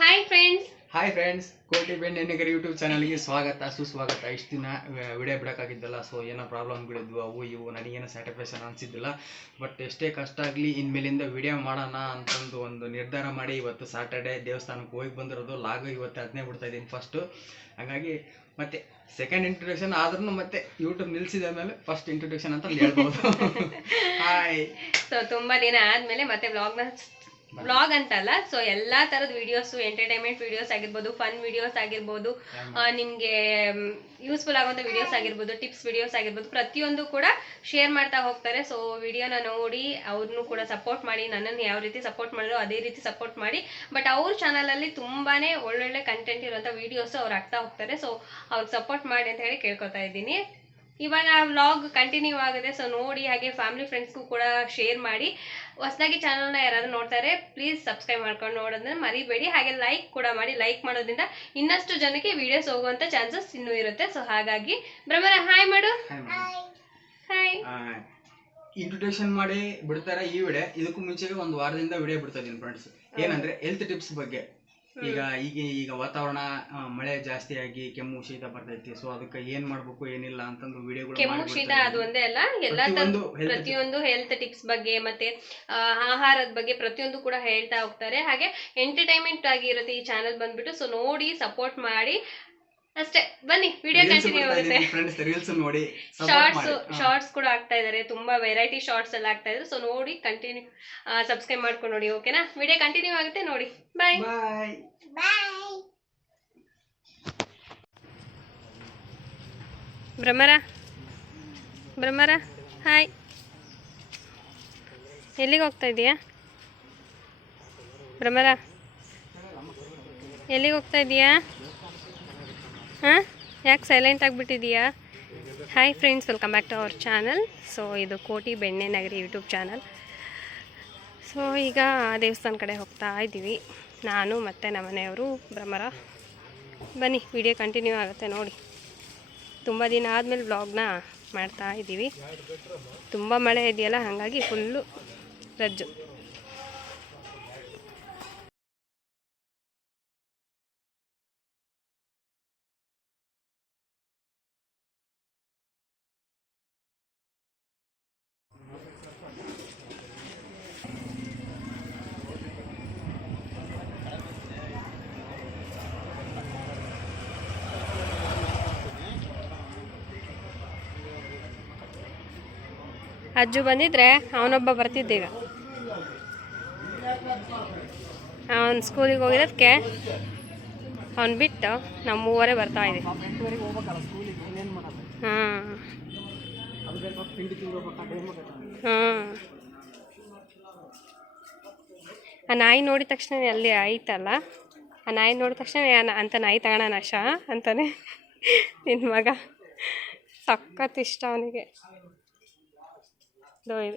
Hi friends, ಕೋಟಿ ಬೆಣ್ಣೆಗರಿ YouTube ಚಾನಲ್ಗೆ ಸ್ವಾಗತ ಸುಸ್ವಾಗತ. ಇಷ್ಟು ದಿನ ವಿಡಿಯೋ ಬಿಡೋಕ್ಕಾಗಿದ್ದಲ್ಲ. ಸೊ ಏನೋ ಪ್ರಾಬ್ಲಮ್ಗಳಿದ್ವು, ಅವು ಇವು ನನಗೇನೋ ಸ್ಯಾಟಿಸ್ಫ್ಯಾಕ್ಷನ್ ಅನಿಸಿದ್ದಿಲ್ಲ. ಬಟ್ ಎಷ್ಟೇ ಕಷ್ಟ ಆಗಲಿ ಇನ್ಮೇಲಿಂದ ವಿಡಿಯೋ ಮಾಡೋಣ ಅಂತಂದು ಒಂದು ನಿರ್ಧಾರ ಮಾಡಿ ಇವತ್ತು ಸಾಟರ್ಡೆ ದೇವಸ್ಥಾನಕ್ಕೆ ಹೋಗಿ ಬಂದಿರೋದು. ಲಾಗು ಇವತ್ತು ಅದನ್ನೇ ಬಿಡ್ತಾ ಇದ್ದೀನಿ ಫಸ್ಟು. ಹಾಗಾಗಿ ಮತ್ತೆ ಸೆಕೆಂಡ್ ಇಂಟ್ರೊಡಕ್ಷನ್ ಆದ್ರೂ ಮತ್ತೆ ಯೂಟ್ಯೂಬ್ ನಿಲ್ಸಿದ ಮೇಲೆ ಫಸ್ಟ್ ಇಂಟ್ರೊಡಕ್ಷನ್ ಅಂತ ಹೇಳ್ಬೋದು. ಹಾಯ್. ಸೊ ತುಂಬಾ ದಿನ ಆದ್ಮೇಲೆ ಮತ್ತೆ ವ್ಲಾಗ್ ಅಂತಲ್ಲ, ಸೊ ಎಲ್ಲಾ ತರದ ವಿಡಿಯೋಸ್, ಎಂಟರ್ಟೈನ್ಮೆಂಟ್ ವಿಡಿಯೋಸ್ ಆಗಿರ್ಬೋದು, ಫನ್ ವಿಡಿಯೋಸ್ ಆಗಿರ್ಬೋದು, ನಿಮ್ಗೆ ಯೂಸ್ಫುಲ್ ಆಗುವಂತ ವಿಡಿಯೋಸ್ ಆಗಿರ್ಬೋದು, ಟಿಪ್ಸ್ ವಿಡಿಯೋಸ್ ಆಗಿರ್ಬೋದು, ಪ್ರತಿಯೊಂದು ಕೂಡ ಶೇರ್ ಮಾಡ್ತಾ ಹೋಗ್ತಾರೆ. ಸೊ ವಿಡಿಯೋನ ನೋಡಿ ಅವ್ರನ್ನೂ ಕೂಡ ಸಪೋರ್ಟ್ ಮಾಡಿ, ನನ್ನನ್ನು ಯಾವ ರೀತಿ ಸಪೋರ್ಟ್ ಮಾಡಿದ್ರು ಅದೇ ರೀತಿ ಸಪೋರ್ಟ್ ಮಾಡಿ. ಬಟ್ ಅವ್ರ ಚಾನಲ್ ಅಲ್ಲಿ ತುಂಬಾನೇ ಒಳ್ಳೊಳ್ಳೆ ಕಂಟೆಂಟ್ ಇರುವಂತ ವಿಡಿಯೋಸ್ ಅವ್ರು ಆಗ್ತಾ ಹೋಗ್ತಾರೆ. ಸೊ ಅವ್ರಿಗೆ ಸಪೋರ್ಟ್ ಮಾಡಿ ಅಂತ ಹೇಳಿ ಕೇಳ್ಕೊತಾ ಇದ್ದೀನಿ. ಇವಾಗ ವ್ಲಾಗ್ ಕಂಟಿನ್ಯೂ ಆಗಿದೆ, ಸೊ ನೋಡಿ, ಹಾಗೆ ಫ್ಯಾಮಿಲಿ ಫ್ರೆಂಡ್ಸ್ಗೂ ಕೂಡ ಶೇರ್ ಮಾಡಿ. ಹೊಸದಾಗಿ ಚಾನಲ್ನ ಯಾರಾದ್ರೂ ನೋಡ್ತಾರೆ ಪ್ಲೀಸ್ ಸಬ್ಸ್ಕ್ರೈಬ್ ಮಾಡ್ಕೊಂಡು ನೋಡೋದನ್ನ ಮರಿಬೇಡಿ. ಹಾಗೆ ಲೈಕ್ ಕೂಡ ಮಾಡಿ. ಲೈಕ್ ಮಾಡೋದ್ರಿಂದ ಇನ್ನಷ್ಟು ಜನಕ್ಕೆ ವಿಡಿಯೋಸ್ ಹೋಗುವಂತ ಚಾನ್ಸಸ್ ಇನ್ನೂ ಇರುತ್ತೆ. ಸೊ ಹಾಗಾಗಿ ಭ್ರಮರ ಹಾಯ್ ಮಾಡು. ಹಾಯ್. ಇಂಟ್ರೊಡಕ್ಷನ್ ಮಾಡಿ ಬಿಡ್ತಾರೆ ಈ ವಿಡಿಯೋ. ಇದಕ್ಕೂ ಮುಂಚೆಗೆ ಒಂದು ವಾರದಿಂದ ವಿಡಿಯೋ ಬಿಡ್ತಾ ಇದೀನಿ ಫ್ರೆಂಡ್ಸ್. ಏನಂದ್ರೆ ಹೆಲ್ತ್ ಟಿಪ್ಸ್ ಬಗ್ಗೆ. ಈಗ ವಾತಾವರಣ ಮಳೆ ಜಾಸ್ತಿ ಆಗಿ ಕೆಮ್ಮು ಶೀತ ಬರ್ತೈತಿ. ಸೊ ಅದಕ್ಕೆ ಏನ್ ಮಾಡ್ಬೇಕು ಏನಿಲ್ಲ ಅಂತಂದು ವಿಡಿಯೋಗಳು. ಕೆಮ್ಮು ಶೀತ ಅದು ಒಂದೇ ಅಲ್ಲ, ಎಲ್ಲಾ ಪ್ರತಿಯೊಂದು ಹೆಲ್ತ್ ಟಿಪ್ಸ್ ಬಗ್ಗೆ ಮತ್ತೆ ಆಹಾರದ ಬಗ್ಗೆ ಪ್ರತಿಯೊಂದು ಕೂಡ ಹೇಳ್ತಾ ಹೋಗ್ತಾರೆ. ಹಾಗೆ ಎಂಟರ್ಟೈನ್ಮೆಂಟ್ ಆಗಿರುತ್ತೆ ಈ ಚಾನಲ್ ಬಂದ್ಬಿಟ್ಟು. ಸೊ ನೋಡಿ, ಸಪೋರ್ಟ್ ಮಾಡಿ ಅಷ್ಟೇ. ಬನ್ನಿ, ವಿಡಿಯೋ ಕಂಟಿನ್ಯೂ ಆಗುತ್ತೆ. ರೀಲ್ಸ್ ನೋಡಿ, ಶಾರ್ಟ್ಸ್ ಕೂಡ ಆಗ್ತಾ ಇದಾರೆ, ತುಂಬಾ ವೆರೈಟಿ ಶಾರ್ಟ್ಸ್ ಎಲ್ಲ ಆಗ್ತಾ ಇದ್ದಾರೆ. ಸೊ ನೋಡಿ, ಕಂಟಿನ್ಯೂ ಸಬ್ಸ್ಕ್ರೈಬ್ ಮಾಡ್ಕೊಂಡು ನೋಡಿ, ಓಕೆನಾ? ವಿಡಿಯೋ ಕಂಟಿನ್ಯೂ ಆಗುತ್ತೆ, ನೋಡಿ. ಬಾಯ್. ಭ್ರಮರ ಹಾಯ್. ಎಲ್ಲಿಗೆ ಹೋಗ್ತಾ ಇದೀಯಾ ಭ್ರಮರ? ಎಲ್ಲಿಗೆ ಹೋಗ್ತಾ ಇದೀಯಾ? ಹಾಂ, ಯಾಕೆ ಸೈಲೆಂಟ್ ಆಗಿಬಿಟ್ಟಿದೀಯಾ? Hi friends, welcome back to our channel. So ಇದು ಕೋಟಿ ಬೆಣ್ಣೆನಗರಿ ಯೂಟ್ಯೂಬ್ ಚಾನಲ್. ಸೊ ಈಗ ದೇವಸ್ಥಾನ ಕಡೆ ಹೋಗ್ತಾ ಇದ್ದೀವಿ, ನಾನು ಮತ್ತು ನಮ್ಮ ಮನೆಯವರು ಭ್ರಮರ. ಬನ್ನಿ, ವಿಡಿಯೋ ಕಂಟಿನ್ಯೂ ಆಗುತ್ತೆ ನೋಡಿ. ತುಂಬ ದಿನ ಆದಮೇಲೆ ವ್ಲಾಗ್ನ ಮಾಡ್ತಾ ಇದ್ದೀವಿ. ತುಂಬ ಮಳೆ ಇದೆಯಲ್ಲ, ಹಾಗಾಗಿ ಫುಲ್ಲು ರಜ್ಜು. ಅಜ್ಜು ಬಂದಿದ್ರೆ ಅವನೊಬ್ಬ ಬರ್ತಿದ್ದೀಗ. ಅವನು ಸ್ಕೂಲಿಗೆ ಹೋಗಿರೋದಕ್ಕೆ ಅವನು ಬಿಟ್ಟು ನಾವು ಮೂವರೇ ಬರ್ತಾ ಇದ್ದೀವಿ. ಹಾಂ ಹಾಂ. ಆ ನಾಯಿ ನೋಡಿದ ತಕ್ಷಣ ಅಲ್ಲಿ ಆಯ್ತಲ್ಲ, ಆ ನಾಯಿ ನೋಡಿದ ತಕ್ಷಣ ಅಂತ ನಾಯಿ ತಗೋಣ ಆಶಾ ಅಂತಾನೆ ನಿನ್ನ ಮಗ. ಸಖತ್ ಇಷ್ಟ ಅವನಿಗೆ. ಇದು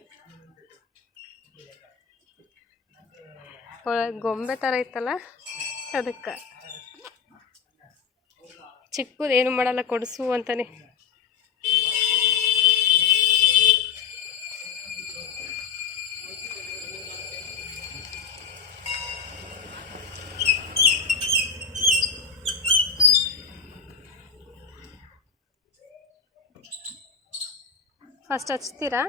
ಗೊಂಬೆ ಥರ ಇತ್ತಲ್ಲ, ಅದಕ್ಕೆ ಚಿಕ್ಕದು ಏನು ಮಾಡಲ್ಲ, ಕೊಡಿಸು ಅಂತಾನೆ. ಫಸ್ಟ್ ಹಚ್ತೀರಾ?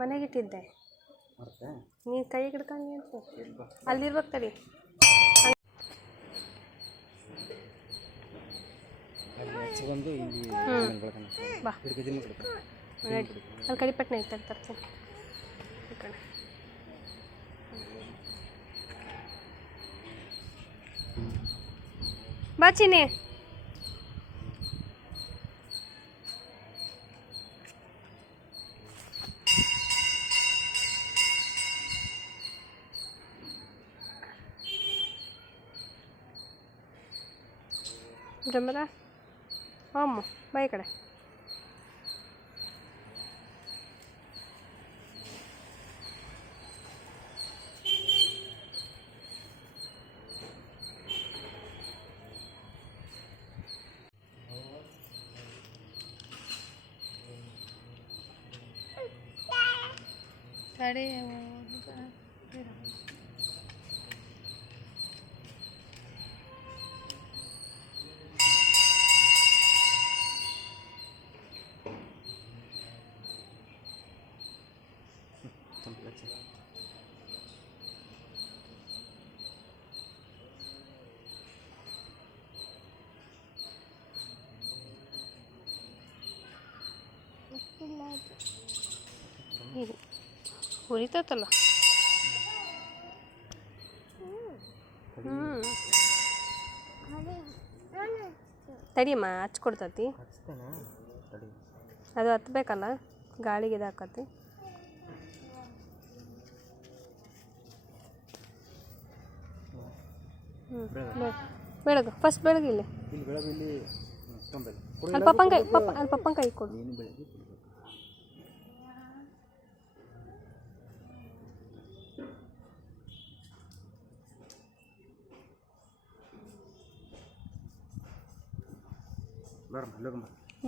ಮನೆಗಿಟ್ಟಿದ್ದೆ. ನೀನು ಕೈ ಹಿಡ್ಕೊಂಡು ಅಲ್ಲಿರ್ಬೇಕು ತಡಿ. ಬಾ, ಅಲ್ಲಿ ಕಡಿಪಟ್ಟನೆ ಇರ್ತಾರೆ, ತರ್ತೀನಿ. ಬಾ ಚಿನ್ನಿ. ಭ್ರಮರ ಅಮ್ಮ ಬಾಯಿ ಕಡೆ. ತಡೆ ಉರಿತತ್ತಲ್ಲ. ತಡಿಯಮ್ಮ ಹಚ್ಕೊಡ್ತತಿ. ಅದು ಹತ್ಬೇಕಲ್ಲ, ಗಾಳಿಗೆ ಇದಾಕತಿ. ಬೆಳಗು ಫಸ್ಟ್ ಬೆಳಗ್ಗೆ ಇಲ್ಲಿ ಅಲ್ಲಿ ಪಪ್ಪನ ಕೈ ಕೊಡು.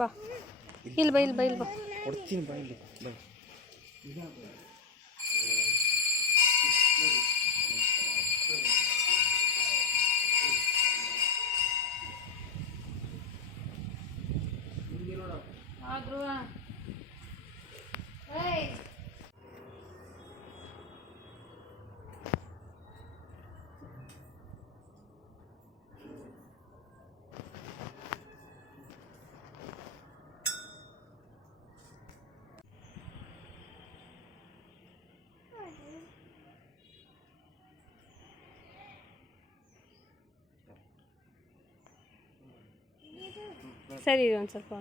ಬಾ ಇಲ್ಲಿ ಬಾ ಇಲ್ಲಿ ಬಾ ಇಲ್ಲಿ ಬಾ ಕೊಡ್ತೀನಿ ಬಾ ಇಲ್ಲಿ ಬಾ. ಸರಿ ಒಂದು ಸ್ವಲ್ಪ